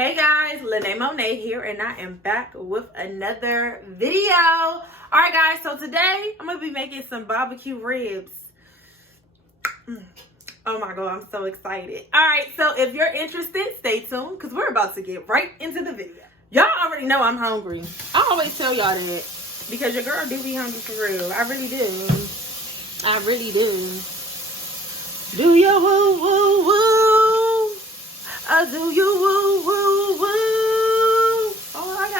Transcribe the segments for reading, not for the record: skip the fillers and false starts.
Hey guys, Lene Monet here, and I am back with another video. Alright guys, so today I'm going to be making some barbecue ribs. Oh my god, I'm so excited. Alright, so if you're interested, stay tuned because we're about to get right into the video. Y'all already know I'm hungry. I always tell y'all that because your girl do be hungry for real. I really do. I really do. Do your woo woo woo. Do you woo woo woo. Oh, I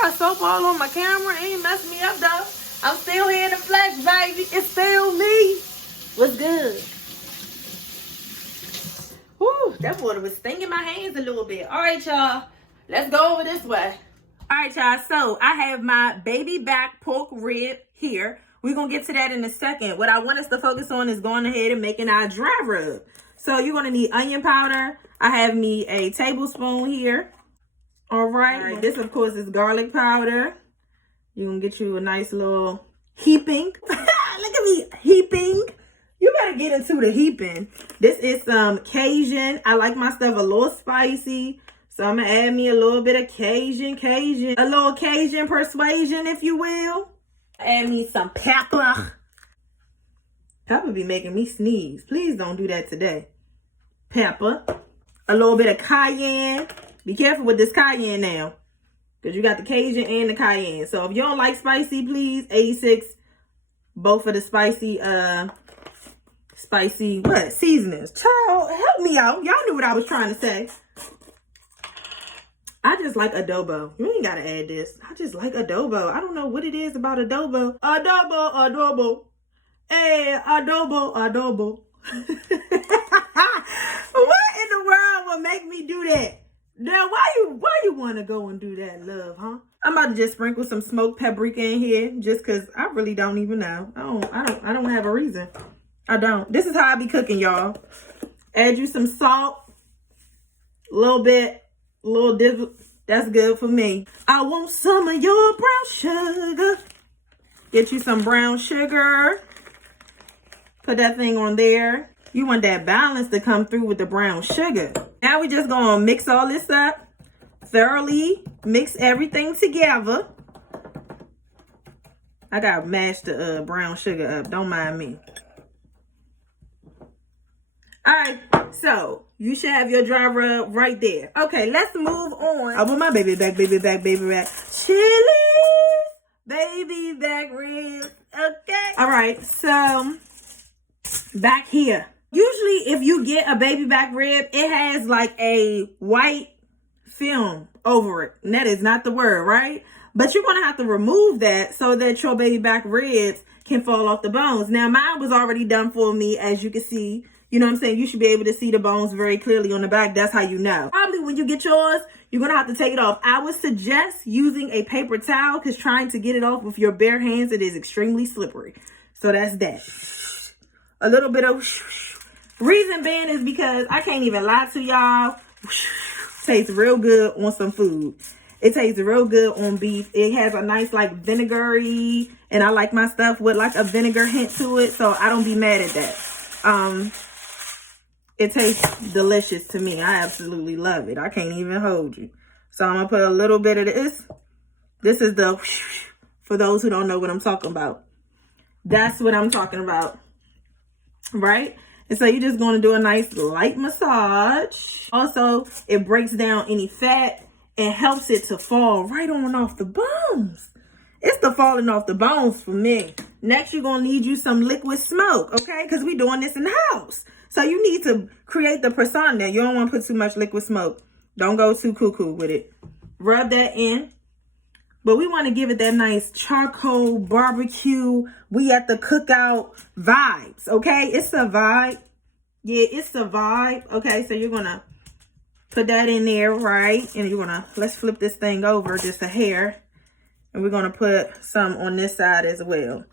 got soap all on my camera. It ain't messing me up though. I'm still here in the flesh, baby. It's still me. What's good? Whew, that water was stinging my hands a little bit. All right, y'all. Let's go over this way. All right, y'all. So I have my baby back pork rib here. We're going to get to that in a second. What I want us to focus on is going ahead and making our dry rub. So you're going to need onion powder. I have me a tablespoon here. All right. This, of course, is garlic powder. You're going to get you a nice little heaping. Look at me heaping. You better get into the heaping. This is some Cajun. I like my stuff a little spicy. So I'm going to add me a little bit of Cajun. A little Cajun persuasion, if you will. Add me some pepper. Pepper be making me sneeze. Please don't do that today. Pepper. A little bit of cayenne. Be careful with this cayenne now. Because you got the Cajun and the cayenne. So if you don't like spicy, please, 86. Both of the spicy seasonings. Child, help me out. Y'all knew what I was trying to say. I just like adobo. You ain't gotta add this. I just like adobo. I don't know what it is about adobo. Adobo. Hey, adobo. What in the world will make me do that? Now, why you want to go and do that, love, huh? I'm about to just sprinkle some smoked paprika in here just because I really don't even know. I don't have a reason. I don't. This is how I be cooking, y'all. Add you some salt. A little bit. A little dip. That's good for me. I want some of your brown sugar. Get you some brown sugar. Put that thing on there. You want that balance to come through with the brown sugar. Now we just gonna mix all this up. Thoroughly mix everything together. I gotta mash the brown sugar up. Don't mind me. All right, so you should have your dry rub right there. Okay, let's move on. I want my baby back. Chili, baby back ribs. Okay. All right, so back here. Usually if you get a baby back rib, it has like a white film over it. And that is not the word, right? But you're going to have to remove that so that your baby back ribs can fall off the bones. Now, mine was already done for me, as you can see. You know what I'm saying? You should be able to see the bones very clearly on the back. That's how you know. Probably when you get yours, you're going to have to take it off. I would suggest using a paper towel because trying to get it off with your bare hands, it is extremely slippery. So that's that. A little bit of reason being is because I can't even lie to y'all. Tastes real good on some food. It tastes real good on beef. It has a nice like vinegary, and I like my stuff with like a vinegar hint to it. So I don't be mad at that. It tastes delicious to me. I absolutely love it. I can't even hold you. So I'm gonna put a little bit of this. This is the, for those who don't know what I'm talking about. That's what I'm talking about. Right? And so you're just going to do a nice light massage. Also, it breaks down any fat and helps it to fall right on off the bones. It's the falling off the bones for me. Next, you're going to need you some liquid smoke, okay? Because we're doing this in the house. So you need to create the persona. You don't want to put too much liquid smoke. Don't go too cuckoo with it. Rub that in. But we want to give it that nice charcoal barbecue. We at the cookout vibes, okay? It's a vibe. Yeah, it's a vibe. Okay, so you're going to put that in there, right? And you're going to, let's flip this thing over just a hair. And we're going to put some on this side as well.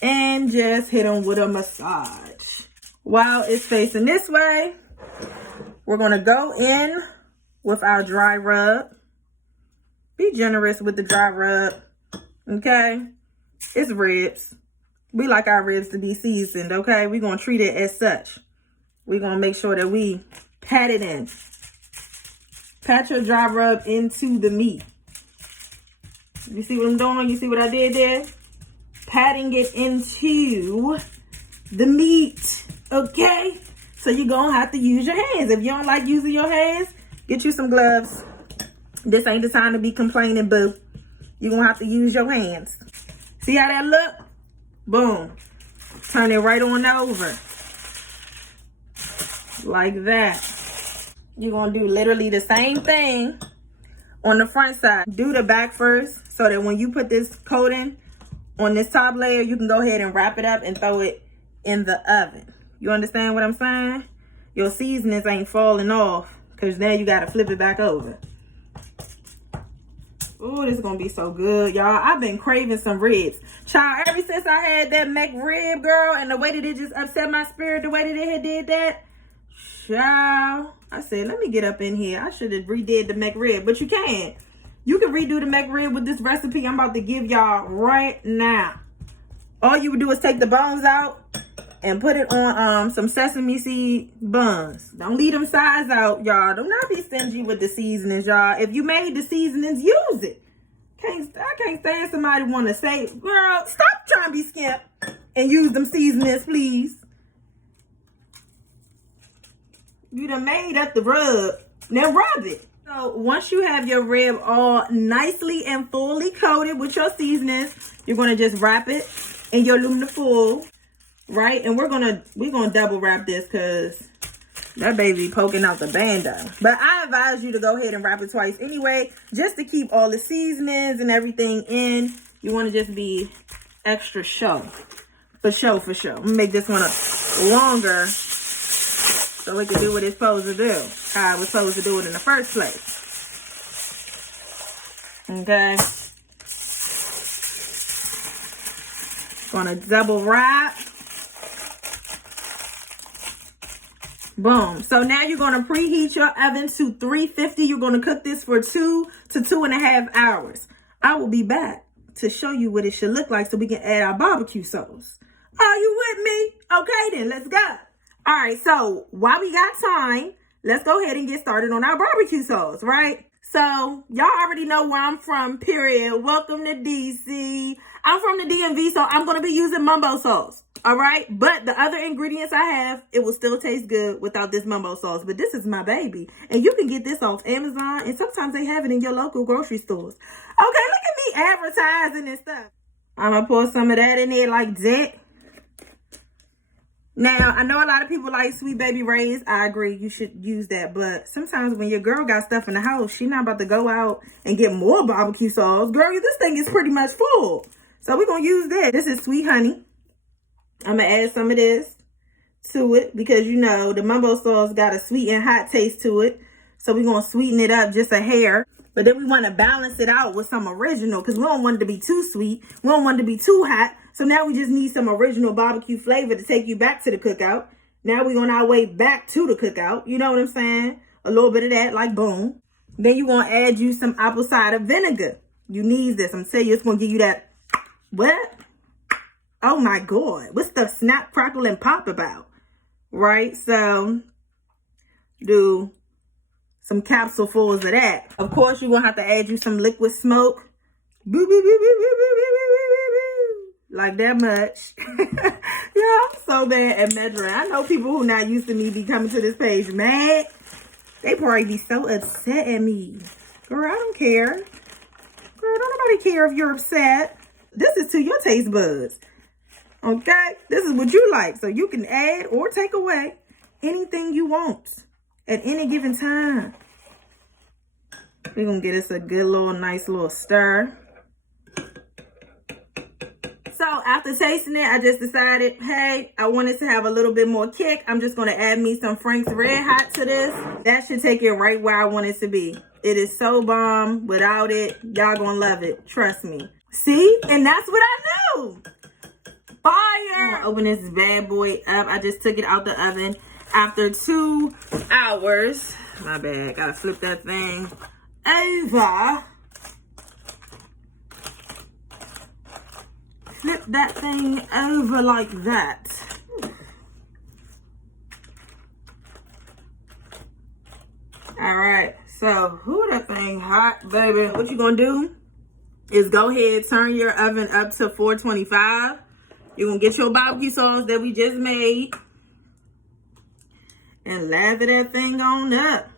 And just hit them with a massage. While it's facing this way, we're going to go in with our dry rub. Be generous with the dry rub, okay? It's ribs. We like our ribs to be seasoned, okay? We're going to treat it as such. We're going to make sure that we pat it in. Pat your dry rub into the meat. You see what I'm doing? You see what I did there? Patting it into the meat, okay? So you're gonna have to use your hands. If you don't like using your hands, get you some gloves. This ain't the time to be complaining, boo. You're gonna have to use your hands. See how that look? Boom. Turn it right on over. Like that. You're gonna do literally the same thing on the front side. Do the back first so that when you put this coating on this top layer, you can go ahead and wrap it up and throw it in the oven. You understand what I'm saying? Your seasonings ain't falling off because now you gotta flip it back over. Oh, this is gonna be so good, y'all. I've been craving some ribs. Child, ever since I had that McRib, girl, and the way that it just upset my spirit, the way that it did that, child, I said, let me get up in here. I should have redid the McRib, but you can. You can redo the McRib with this recipe I'm about to give y'all right now. All you would do is take the bones out and put it on some sesame seed buns. Don't leave them sides out, y'all. Do not be stingy with the seasonings, y'all. If you made the seasonings, use it. I can't stand somebody want to say, girl, stop trying to be skimp and use them seasonings, please. You done made up the rub. Now rub it. So once you have your rib all nicely and fully coated with your seasonings, you're gonna just wrap it in your aluminum foil, right? And we're gonna double wrap this because that baby poking out the bando. But I advise you to go ahead and wrap it twice anyway, just to keep all the seasonings and everything in. You want to just be extra show. For show. I'm gonna make this one longer so it can do what it's supposed to do. How I was supposed to do it in the first place. Okay. Gonna double wrap. Boom. So now you're going to preheat your oven to 350. You're going to cook this for 2 to 2.5 hours. I will be back to show you what it should look like so we can add our barbecue sauce. Are you with me? Okay, then let's go. All right, so while we got time, let's go ahead and get started on our barbecue sauce, right? So y'all already know where I'm from, period. Welcome to DC. I'm from the DMV, so I'm going to be using mumbo sauce. All right, but the other ingredients I have, it will still taste good without this mumbo sauce. But this is my baby, and you can get this off Amazon, and sometimes they have it in your local grocery stores. Okay, look at me advertising and stuff. I'm gonna pour some of that in there like that. Now, I know a lot of people like Sweet Baby Ray's. I agree, you should use that. But sometimes when your girl got stuff in the house, she's not about to go out and get more barbecue sauce. Girl, this thing is pretty much full. So we're gonna use that. This is sweet honey. I'm going to add some of this to it because, you know, the mumbo sauce got a sweet and hot taste to it. So we're going to sweeten it up just a hair. But then we want to balance it out with some original because we don't want it to be too sweet. We don't want it to be too hot. So now we just need some original barbecue flavor to take you back to the cookout. Now we're on our way back to the cookout. You know what I'm saying? A little bit of that, like boom. Then you're going to add you some apple cider vinegar. You need this. I'm telling you, it's going to give you that, what? Oh my God, what's the snap, crackle, and pop about? Right? So, do some capsulefuls of that. Of course, you're going to have to add you some liquid smoke. Boo, boo, boo, boo, boo, boo, boo, boo, boo. Like that much. Yeah, I'm so bad at measuring. I know people who not used to me be coming to this page mad. They probably be so upset at me. Girl, I don't care. Girl, don't nobody care if you're upset. This is to your taste buds. Okay, this is what you like. So you can add or take away anything you want at any given time. We're going to get us a good little, nice little stir. So after tasting it, I just decided, hey, I want it to have a little bit more kick. I'm just going to add me some Frank's Red Hot to this. That should take it right where I want it to be. It is so bomb. Without it, y'all going to love it. Trust me. See? And that's what I knew. Fire! I'm gonna open this bad boy up. I just took it out the oven after 2 hours. My bad. Gotta flip that thing over. Flip that thing over like that. So, who that thing hot, baby? What you gonna do is go ahead, turn your oven up to 425. You're gonna get your barbecue sauce that we just made and lather that thing on up.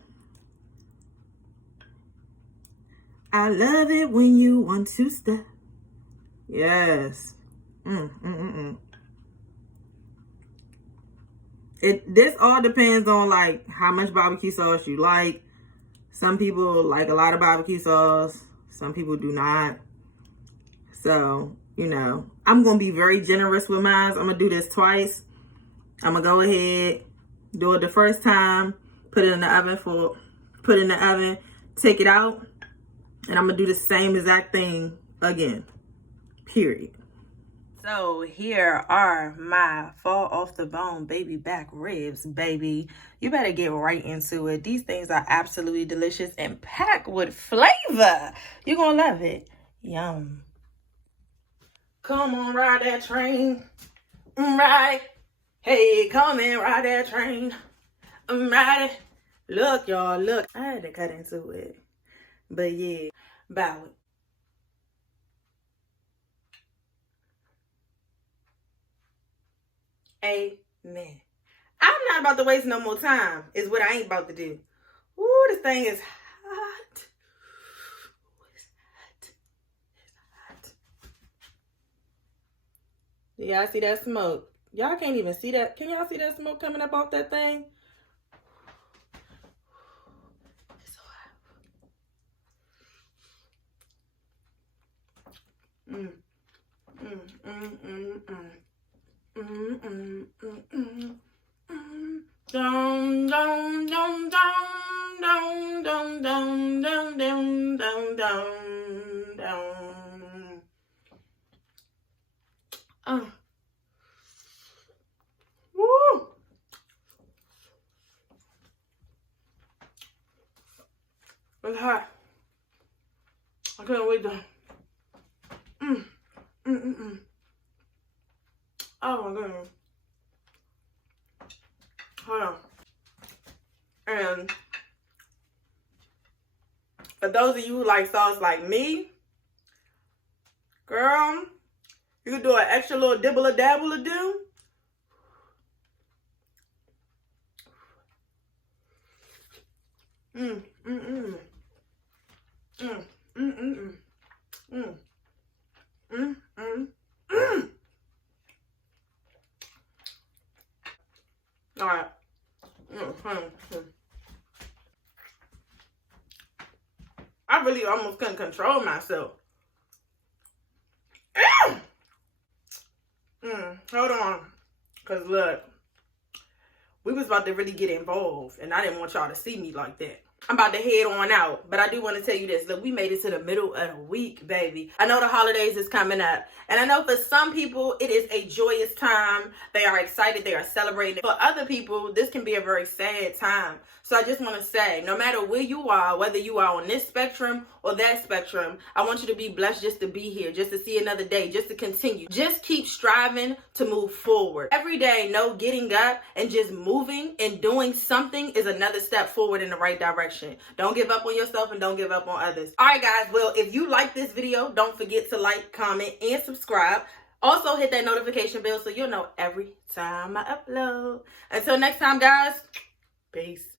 I love it when you want to stop. Yes. This all depends on like how much barbecue sauce you like. Some people like a lot of barbecue sauce. Some people do not. So, you know, I'm going to be very generous with mine. I'm going to do this twice. I'm going to go ahead, do it the first time, put it in the oven, take it out, and I'm going to do the same exact thing again. Period. So here are my fall off the bone baby back ribs, baby. You better get right into it. These things are absolutely delicious and packed with flavor. You're going to love it. Yum. Come on, ride that train. Ride. Hey, come and ride that train. Ride it. Look, y'all, look. I had to cut into it. But yeah, bow it. Amen. I'm not about to waste no more time, is what I ain't about to do. Ooh, this thing is hot. Ooh, it's hot. It's hot. Y'all see that smoke? Y'all can't even see that. Can y'all see that smoke coming up off that thing? It's so hot. Dum dum dum dum dum dum dum dum dum dum dum. Woo! It's hot. I can't wait to. Oh my goodness. Hold on. And for those of you who like sauce like me, girl, you can do an extra little dibble a dabble a do. All right. I really almost couldn't control myself. Hold on. Because look, we was about to really get involved, and I didn't want y'all to see me like that. I'm about to head on out, but I do want to tell you this. Look, we made it to the middle of the week, baby. I know the holidays is coming up, and I know for some people, it is a joyous time. They are excited. They are celebrating. For other people, this can be a very sad time. So I just want to say, no matter where you are, whether you are on this spectrum or that spectrum, I want you to be blessed just to be here, just to see another day, just to continue. Just keep striving to move forward. Every day, know getting up and just moving and doing something is another step forward in the right direction. Don't give up on yourself and don't give up on others. All right, guys. Well, if you like this video, don't forget to like, comment, and subscribe. Also, hit that notification bell so you'll know every time I upload. Until next time, guys. Peace.